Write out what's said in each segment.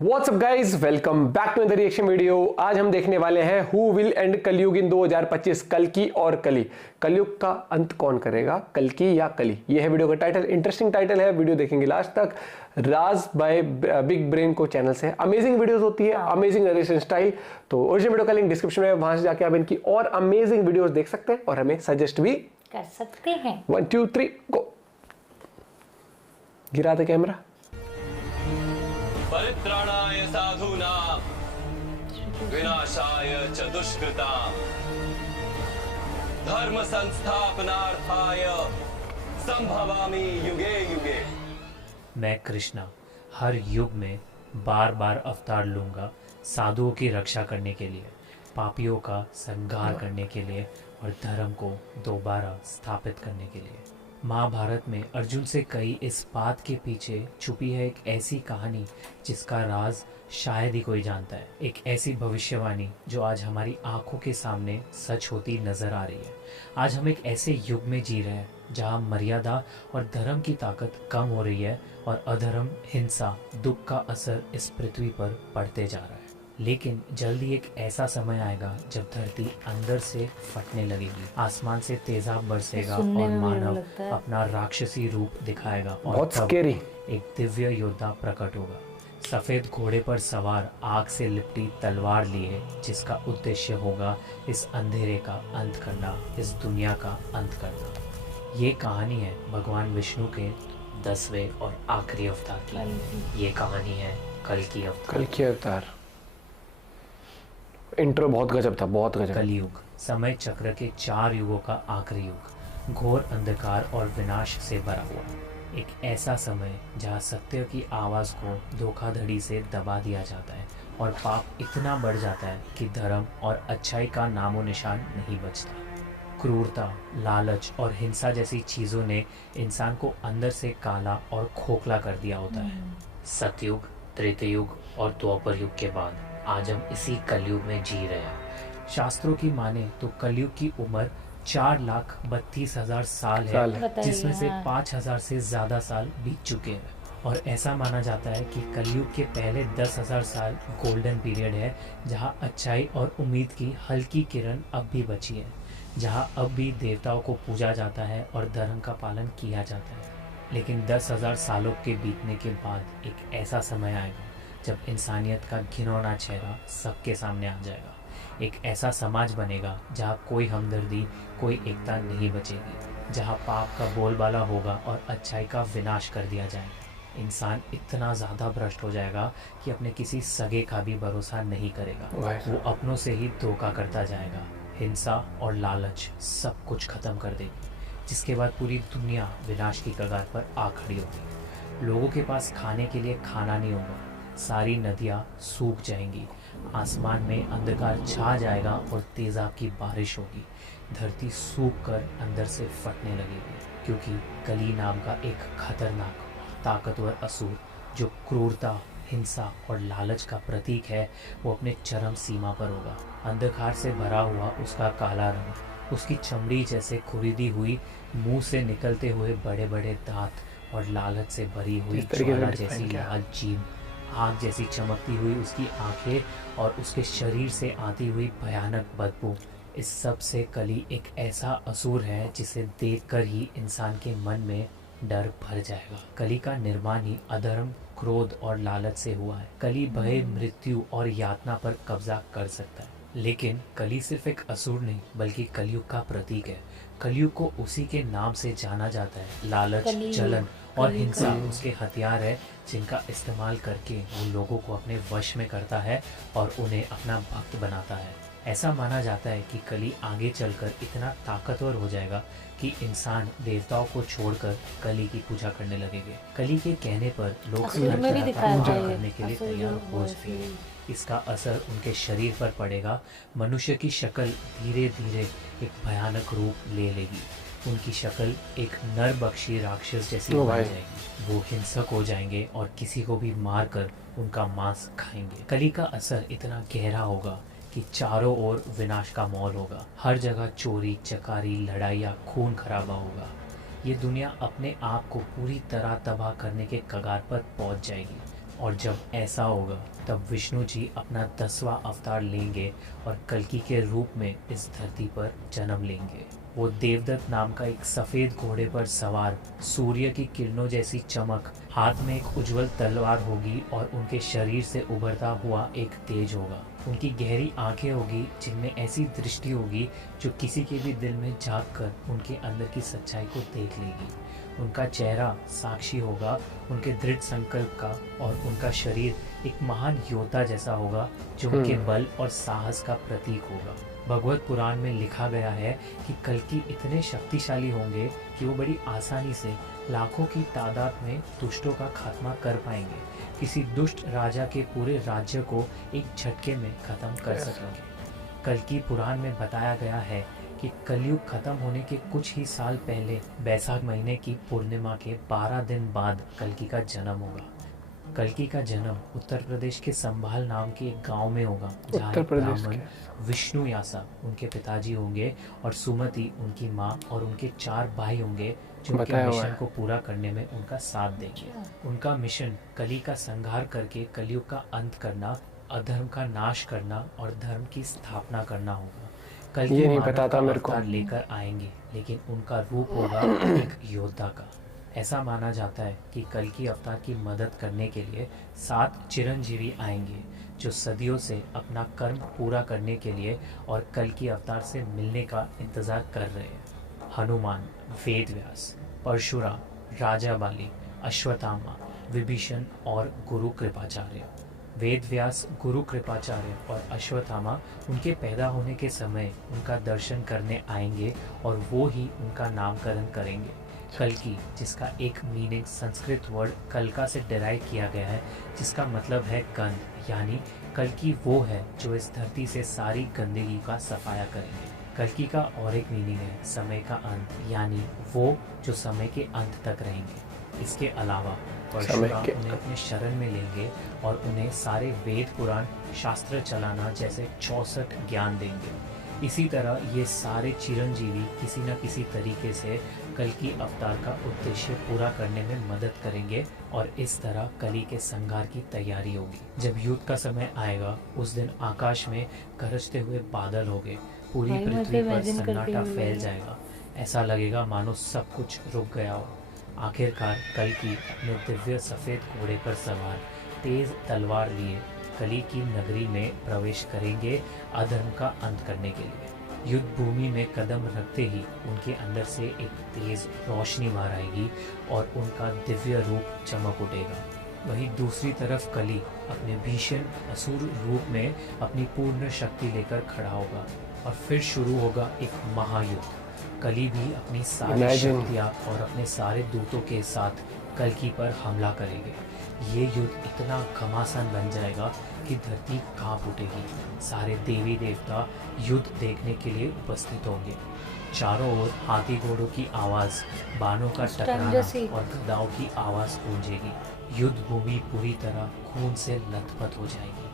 WhatsApp guys, welcome back to the reaction video. आज हम देखने वाले हैं हु विल एंड कलयुग इन 2025, कल्कि और कली। कलयुग का अंत कौन करेगा, कल्कि या कली? ये है वीडियो का टाइटल। इंटरेस्टिंग टाइटल है, वीडियो देखेंगे लास्ट तक। राज बाय बिग ब्रेन को चैनल से अमेजिंग वीडियोस होती है, अमेजिंग नरेशन स्टाइल। तो ओरिजिनल वीडियो का लिंक डिस्क्रिप्शन में, वहां से जाके आप इनकी और अमेजिंग वीडियोस देख सकते हैं और हमें सजेस्ट भी कर सकते हैं। 1 2 3 गो। गिरा दे कैमरा। परित्राणाय साधूनां विनाशाय च दुष्कृतां धर्म संस्थापनार्थाय संभवामि युगे युगे। मैं कृष्णा हर युग में बार बार अवतार लूंगा, साधुओं की रक्षा करने के लिए, पापियों का संहार करने के लिए और धर्म को दोबारा स्थापित करने के लिए। महाभारत में अर्जुन से कई इस बात के पीछे छुपी है एक ऐसी कहानी जिसका राज शायद ही कोई जानता है। एक ऐसी भविष्यवाणी जो आज हमारी आंखों के सामने सच होती नजर आ रही है। आज हम एक ऐसे युग में जी रहे हैं जहां मर्यादा और धर्म की ताकत कम हो रही है और अधर्म, हिंसा, दुख का असर इस पृथ्वी पर पड़ते जा रहा है। लेकिन जल्दी एक ऐसा समय आएगा जब धरती अंदर से फटने लगेगी, आसमान से तेजाब बरसेगा और मानव अपना राक्षसी रूप दिखाएगा और बहुत तब स्केरी। एक दिव्य योद्धा प्रकट होगा, सफेद घोड़े पर सवार, आग से लिपटी तलवार लिए, जिसका उद्देश्य होगा इस अंधेरे का अंत करना, इस दुनिया का अंत करना। ये कहानी है भगवान विष्णु के 10वें और आखिरी अवतार की। ये कहानी है कल्कि अवतार। कल्कि अवतार। इंट्रो बहुत गजब था, बहुत गजब। कलयुग समय चक्र के 4 युगों का आखिरी युग, घोर अंधकार और विनाश से भरा हुआ एक ऐसा समय जहाँ सत्य की आवाज़ को धोखाधड़ी से दबा दिया जाता है और पाप इतना बढ़ जाता है कि धर्म और अच्छाई का नामो निशान नहीं बचता। क्रूरता, लालच और हिंसा जैसी चीज़ों ने इंसान को अंदर से काला और खोखला कर दिया होता है। सतयुग, त्रेतयुग और द्वापर युग के बाद आज हम इसी कलयुग में जी रहे हैं। शास्त्रों की माने तो कलयुग की उम्र 4,32,000 साल है, जिसमें से 5,000 से ज्यादा साल बीत चुके हैं। और ऐसा माना जाता है कि कलयुग के पहले 10,000 साल गोल्डन पीरियड है, जहां अच्छाई और उम्मीद की हल्की किरण अब भी बची है, जहां अब भी देवताओं को पूजा जाता है और धर्म का पालन किया जाता है। लेकिन 10,000 सालों के बीतने के बाद एक ऐसा समय आएगा जब इंसानियत का घिनौना चेहरा सबके सामने आ जाएगा। एक ऐसा समाज बनेगा जहाँ कोई हमदर्दी, कोई एकता नहीं बचेगी, जहाँ पाप का बोलबाला होगा और अच्छाई का विनाश कर दिया जाएगा। इंसान इतना ज़्यादा भ्रष्ट हो जाएगा कि अपने किसी सगे का भी भरोसा नहीं करेगा। वो अपनों से ही धोखा करता जाएगा। हिंसा और लालच सब कुछ खत्म कर देगी, जिसके बाद पूरी दुनिया विनाश की कगार पर आ खड़ी होगी। लोगों के पास खाने के लिए खाना नहीं होगा, सारी नदियाँ सूख जाएंगी, आसमान में अंधकार छा जाएगा और तेजाब की बारिश होगी। धरती सूख कर अंदर से फटने लगेगी, क्योंकि कली नाम का एक खतरनाक, ताकतवर असुर जो क्रूरता, हिंसा और लालच का प्रतीक है, वो अपने चरम सीमा पर होगा। अंधकार से भरा हुआ उसका काला रंग, उसकी चमड़ी जैसे खुरीदी हुई, मुंह से निकलते हुए बड़े बड़े दांत और लालच से भरी हुई ज्वाला जैसी लाल जीभ, आग जैसी चमकती हुई उसकी आंखें और उसके शरीर से आती हुई भयानक बदबू। इस सब से कली एक ऐसा असुर है जिसे देखकर ही इंसान के मन में डर भर जाएगा। कली का निर्माण ही अधर्म, क्रोध और लालच से हुआ है। कली भय, मृत्यु और यातना पर कब्जा कर सकता है। लेकिन कली सिर्फ एक असुर नहीं, बल्कि कलयुग का प्रतीक है। कलयुग को उसी के नाम से जाना जाता है। लालच, जलन और हिंसा उसके हथियार है, जिनका इस्तेमाल करके वो लोगों को अपने वश में करता है और उन्हें अपना भक्त बनाता है। ऐसा माना जाता है कि कली आगे चलकर इतना ताकतवर हो जाएगा कि इंसान देवताओं को छोड़कर कली की पूजा करने लगेंगे। कली के कहने पर लोग पूजा करने के लिए तैयार हो जाएंगे। इसका असर उनके शरीर पर पड़ेगा। मनुष्य की शक्ल धीरे धीरे एक भयानक रूप ले लेगी। उनकी शक्ल एक नरभक्षी राक्षस जैसी बन जाएगी। वो हिंसक हो जाएंगे और किसी को भी मारकर उनका मांस खाएंगे। कली का असर इतना गहरा होगा कि चारों ओर विनाश का माहौल होगा। हर जगह चोरी, चकारी, लड़ाइयाँ, खून खराबा होगा। ये दुनिया अपने आप को पूरी तरह तबाह करने के कगार पर पहुंच जाएगी। और जब ऐसा होगा तब विष्णु जी अपना 10वां अवतार लेंगे और कल्कि के रूप में इस धरती पर जन्म लेंगे। वो देवदत्त नाम का एक सफ़ेद घोड़े पर सवार, सूर्य की किरणों जैसी चमक, हाथ में एक उज्जवल तलवार होगी और उनके शरीर से उभरता हुआ एक तेज होगा। उनकी गहरी आंखें होगी जिनमें ऐसी दृष्टि होगी जो किसी के भी दिल में झांक कर उनके अंदर की सच्चाई को देख लेगी। उनका चेहरा साक्षी होगा उनके दृढ़ संकल्प का और उनका शरीर एक महान योद्धा जैसा होगा जो उनके बल और साहस का प्रतीक होगा। भगवत पुराण में लिखा गया है कि कल्कि इतने शक्तिशाली होंगे कि वो बड़ी आसानी से लाखों की तादाद में दुष्टों का खात्मा कर पाएंगे, किसी दुष्ट राजा के पूरे राज्य को एक झटके में खत्म कर सकेंगे। कल्कि पुराण में बताया गया है कि कलयुग खत्म होने के कुछ ही साल पहले बैसाख महीने की पूर्णिमा के 12 दिन बाद कल्कि का जन्म होगा। कल्कि का जन्म उत्तर प्रदेश के संभाल नाम के एक गांव में होगा, जहाँ एक ब्राह्मण विष्णु यासा उनके पिताजी होंगे और सुमति उनकी माँ और उनके 4 भाई होंगे जो उनके मिशन को पूरा करने में उनका साथ देंगे। उनका मिशन कली का संहार करके कलयुग का अंत करना, अधर्म का नाश करना और धर्म की स्थापना करना होगा। कल्कि नहीं पता था मेरे को लेकर आएंगे, लेकिन उनका रूप होगा एक योद्धा का। ऐसा माना जाता है कि कल्कि अवतार की मदद करने के लिए 7 चिरंजीवी आएंगे जो सदियों से अपना कर्म पूरा करने के लिए और कल्कि अवतार से मिलने का इंतजार कर रहे हैं। हनुमान, वेदव्यास, परशुराम, राजा बाली, अश्वत्थामा, विभीषण और गुरु कृपाचार्य। वेदव्यास, गुरु कृपाचार्य और अश्वत्थामा उनके पैदा होने के समय उनका दर्शन करने आएंगे और वो ही उनका नामकरण करेंगे। कल्कि, जिसका एक मीनिंग संस्कृत वर्ड कल्का से डिराइव किया गया है, जिसका मतलब है गंध, यानी कल्कि वो है जो इस धरती से सारी गंदगी का सफाया करेंगे। कल्कि का और एक मीनिंग है समय का अंत, यानी वो जो समय के अंत तक रहेंगे। इसके अलावा परशुराम उन्हें अपने शरण में लेंगे और उन्हें सारे वेद पुराण शास्त्र चलाना जैसे 64 ज्ञान देंगे। इसी तरह ये सारे चिरंजीवी किसी न किसी तरीके से कल्कि अवतार का उद्देश्य पूरा करने में मदद करेंगे और इस तरह कली के संहार की तैयारी होगी। जब युद्ध का समय आएगा उस दिन आकाश में गरजते हुए बादल होंगे, पूरी पृथ्वी पर सन्नाटा फैल जाएगा। ऐसा लगेगा मानो सब कुछ रुक गया हो। आखिरकार कल्कि अपने दिव्य सफ़ेद घोड़े पर सवार तेज तलवार लिए कली की नगरी में प्रवेश करेंगे अधर्म का अंत करने के लिए। युद्ध भूमि में कदम रखते ही उनके अंदर से एक तेज रोशनी बाहर आएगी और उनका दिव्य रूप चमक उठेगा। वहीं दूसरी तरफ कली अपने भीषण असुर रूप में अपनी पूर्ण शक्ति लेकर खड़ा होगा और फिर शुरू होगा एक महायुद्ध। कली भी अपनी सारी शक्तियाँ और अपने सारे दूतों के साथ कल्कि पर हमला करेंगे। ये युद्ध इतना घमासान बन जाएगा कि धरती कांप उठेगी। सारे देवी देवता युद्ध देखने के लिए उपस्थित होंगे। चारों ओर हाथी घोड़ों की आवाज़, बाणों का टकराना और गदाओं की आवाज़ गूंजेगी। युद्ध भूमि पूरी तरह खून से लथपथ हो जाएगी।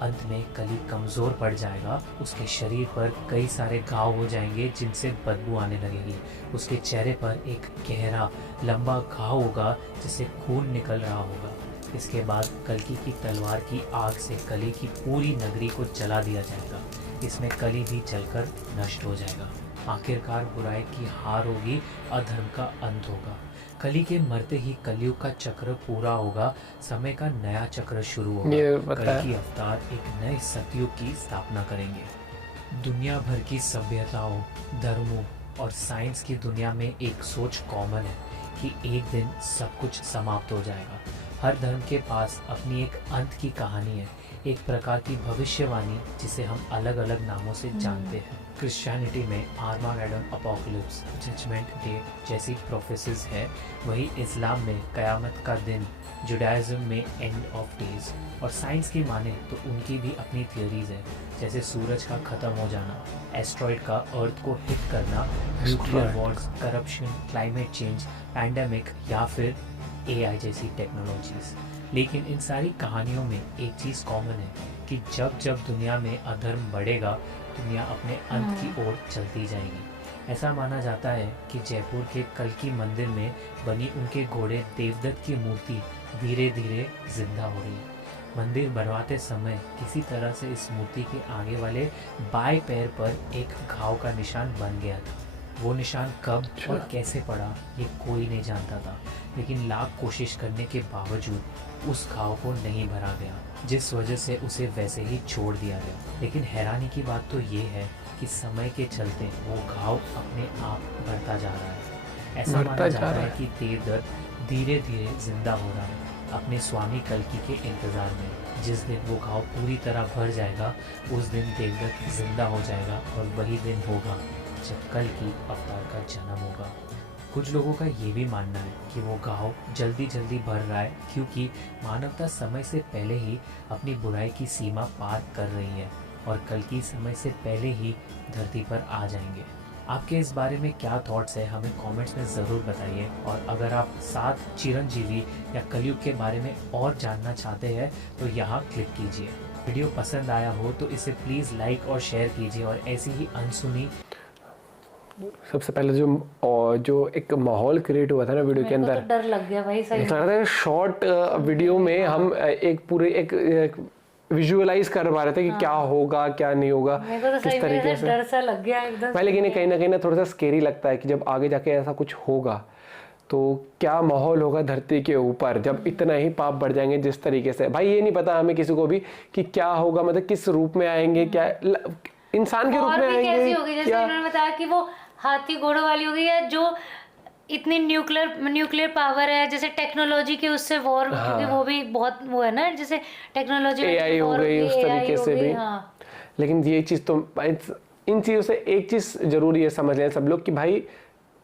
अंत में कली कमज़ोर पड़ जाएगा। उसके शरीर पर कई सारे घाव हो जाएंगे जिनसे बदबू आने लगेगी। उसके चेहरे पर एक गहरा लंबा घाव होगा जिससे खून निकल रहा होगा। इसके बाद कल्कि की तलवार की आग से कली की पूरी नगरी को जला दिया जाएगा। इसमें कली भी जलकर नष्ट हो जाएगा। आखिरकार बुराई की हार होगी, अधर्म का अंत होगा। कली के मरते ही कलयुग का चक्र पूरा होगा, समय का नया चक्र शुरू होगा। कल्कि अवतार एक नए सतयुग की स्थापना करेंगे। दुनिया भर की सभ्यताओं, धर्मों और साइंस की दुनिया में एक सोच कॉमन है कि एक दिन सब कुछ समाप्त हो जाएगा। हर धर्म के पास अपनी एक अंत की कहानी है, एक प्रकार की भविष्यवाणी जिसे हम अलग अलग नामों से जानते हैं। क्रिश्चियनिटी में आर्मागेडोन, अपोकलिप्स, जजमेंट डे जैसी प्रोफेसीज है। वही इस्लाम में कयामत का दिन, जुडाइज्म में एंड ऑफ डेज और साइंस की माने तो उनकी भी अपनी थियोरीज है, जैसे सूरज का ख़त्म हो जाना, एस्ट्रॉइड का अर्थ को हिट करना, nuclear Wars, corruption, climate change, pandemic या फिर AI जैसी टेक्नोलॉजीज़। लेकिन इन सारी कहानियों में एक चीज़ कॉमन है कि जब जब दुनिया में अधर्म बढ़ेगा, दुनिया अपने अंत की ओर चलती जाएगी। ऐसा माना जाता है कि जयपुर के कल्कि मंदिर में बनी उनके घोड़े देवदत्त की मूर्ति धीरे धीरे जिंदा हो रही है। मंदिर बनवाते समय किसी तरह से इस मूर्ति के आगे वाले बाएं पैर पर एक घाव का निशान बन गया था। वो निशान कब और कैसे पड़ा ये कोई नहीं जानता था, लेकिन लाख कोशिश करने के बावजूद उस घाव को नहीं भरा गया, जिस वजह से उसे वैसे ही छोड़ दिया गया। लेकिन हैरानी की बात तो ये है कि समय के चलते वो घाव अपने आप बढ़ता जा रहा है। ऐसा माना जा रहा है कि देवदत्त धीरे धीरे जिंदा हो रहा है अपने स्वामी कल्कि के इंतजार में। जिस दिन वो घाव पूरी तरह भर जाएगा उस दिन देवदत्त जिंदा हो जाएगा, और वही दिन होगा जब कल्कि अवतार का जन्म होगा। कुछ लोगों का ये भी मानना है कि वो घाव जल्दी जल्दी भर रहा है क्योंकि मानवता समय से पहले ही अपनी बुराई की सीमा पार कर रही है, और कल्कि समय से पहले ही धरती पर आ जाएंगे। आपके इस बारे में क्या थॉट्स है हमें कमेंट्स में ज़रूर बताइए। और अगर आप 7 चिरंजीवी या कलयुग के बारे में और जानना चाहते हैं तो यहाँ क्लिक कीजिए। वीडियो पसंद आया हो तो इसे प्लीज़ लाइक और शेयर कीजिए, और ऐसी ही अनसुनी। सबसे पहले जो एक माहौल क्रिएट हुआ था ना वीडियो के अंदर, तो डर लग गया भाई सही में। शॉर्ट वीडियो में हम एक विजुअलाइज कर पा रहे थे कि क्या होगा क्या नहीं होगा, किस तरीके से डर सा लग गया एकदम। भाई लेकिन कहीं ना थोड़ा सा स्केरी लगता है कि जब आगे जाके ऐसा कुछ होगा तो क्या माहौल होगा धरती के ऊपर, जब इतना ही पाप बढ़ जाएंगे जिस तरीके से। भाई ये नहीं पता हमें किसी को भी कि क्या होगा, मतलब किस रूप में आएंगे, क्या इंसान के रूप में आएंगे, कैसी होगी, जैसे उन्होंने बताया कि वो हाथी घोड़ों वाली होगी, या जो इतनी न्यूक्लियर पावर है, जैसे टेक्नोलॉजी के उससे वॉर, क्योंकि वो भी बहुत वो है ना, जैसे टेक्नोलॉजी AI हो गई उस तरीके से भी। हाँ। लेकिन ये चीज तो इन चीजों से एक चीज जरूरी है समझ लें सब लोग कि भाई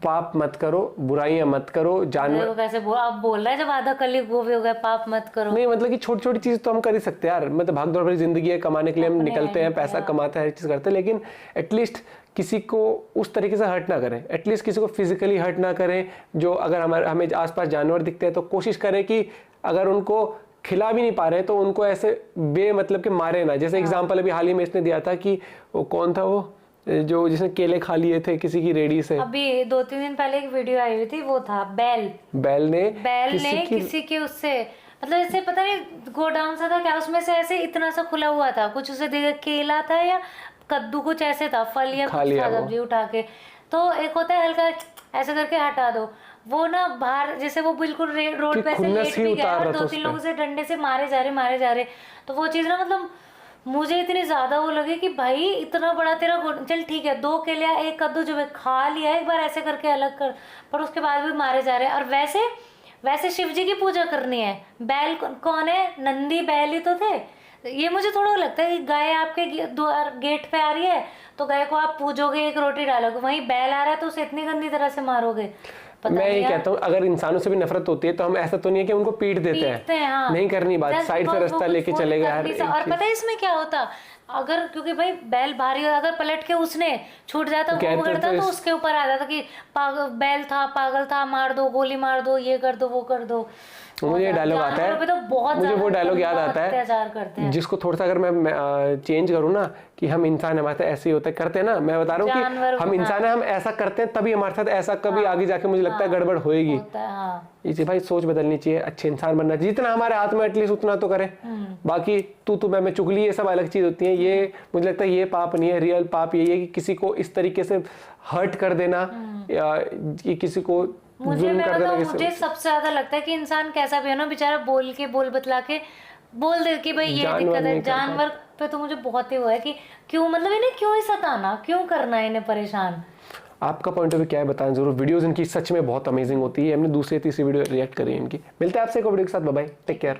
पाप मत करो, बुराइयां मत करो। जानवर कैसे आप बोल रहे हैं जब आधा कलयुग वो भी हो गया, पाप मत करो। नहीं मतलब कि छोटी छोटी चीज तो हम कर ही सकते हैं यार, मतलब भाग दौड़ भरी जिंदगी है, कमाने के लिए हम निकलते हैं, पैसा कमाते हैं, हर चीज करते हैं, लेकिन एटलीस्ट किसी को उस तरीके से हर्ट ना करें, एटलीस्ट किसी को फिजिकली हर्ट ना करें। जो अगर हमें आसपास जानवर दिखते हैं तो कोशिश करें कि अगर उनको खिला भी नहीं पा रहे तो उनको ऐसे मतलब कि मारे ना। जैसे एग्जांपल अभी हाल ही में इसने दिया था कि वो कौन था, वो जो जिसने केले खा लिए थे किसी की रेडी से। अभी 2-3 दिन पहले एक वीडियो आई हुई थी, वो था बैल ने किसी के उससे, मतलब ऐसे पता नहीं गोडाउन सा था क्या, उसमें से ऐसे इतना सा खुला हुआ था, कुछ उसे देखा केला था या कद्दू कुछ ऐसे था, फल या कुछ था, सब्जी उठा के। तो एक होता है हल्का ऐसे करके हटा दो, वो ना बाहर जैसे वो बिल्कुल रोड पे ऐसे लेट भी गया और 2-3 लोग से डंडे से मारे जा रहे। तो वो चीज ना मतलब मुझे इतनी ज्यादा वो लगे कि भाई इतना बड़ा तेरा चल ठीक है 2 केले 1 कद्दू जो है खा लिया एक बार ऐसे करके अलग कर, पर उसके बाद भी मारे जा रहे हैं। और वैसे शिव जी की पूजा करनी है। बैल कौन है, नंदी बैल ही तो थे। ये मुझे थोड़ा लगता है कि गाय आपके गेट पे आ रही है तो गाय को आप पूजोगे, एक रोटी डालोगे, वहीं बैल आ रहा है तो उसे इतनी गंदी तरह से मारोगे। मैं ये कहता हूँ अगर इंसानों से भी नफरत होती है तो हम ऐसा तो नहीं है कि उनको पीट देते हैं। हाँ। नहीं करनी बात, साइड से रास्ता लेके चले गए। और पता है इसमें क्या होता, अगर क्योंकि भाई बैल भारी हो, अगर पलट के उसने छूट जाता वो करता तो उसके ऊपर आ जाता कि बैल था, पागल था, मार दो, गोली मार दो, ये कर दो, वो कर दो। मुझे डायलॉग आता है, मुझे वो डायलॉग याद आता है जिसको थोड़ा सा अगर मैं चेंज करूँ ना कि हम इंसान हमारे साथ ऐसे ही होता है, करते हैं ना, मैं बता रहा हूँ कि हम इंसान है, हम ऐसा करते हैं तभी हमारे साथ ऐसा कभी आगे जाके मुझे लगता है गड़बड़ होएगी। इसे भाई सोच बदलनी चाहिए, अच्छे इंसान बनना चाहिए, जितना हमारे हाथ में एटलीस्ट उतना तो करें। बाकी तू मैं चुगली ये सब अलग चीज होती है। ये मुझे लगता है ये पाप नहीं है, रियल पाप यही है कि किसी को इस तरीके से हर्ट कर देना या किसी को मुझे सबसे ज्यादा लगता है कि इंसान कैसा भी हो ना, बेचारा बोल बतला के बोल दे कि भाई ये दिक्कत है। जानवर पे तो मुझे बहुत ही वो है कि क्यों, मतलब इन्हें क्यों ही सताना, क्यों करना इन्हें परेशान। आपका पॉइंट ऑफ व्यू क्या है बताएं जरूर। वीडियोस इनकी सच में बहुत अमेजिंग होती है, हमने दूसरी तीसरी वीडियो रिएक्ट करी इनकी। मिलते हैं आपसे एक वीडियो के साथ, बाय बाय, टेक केयर।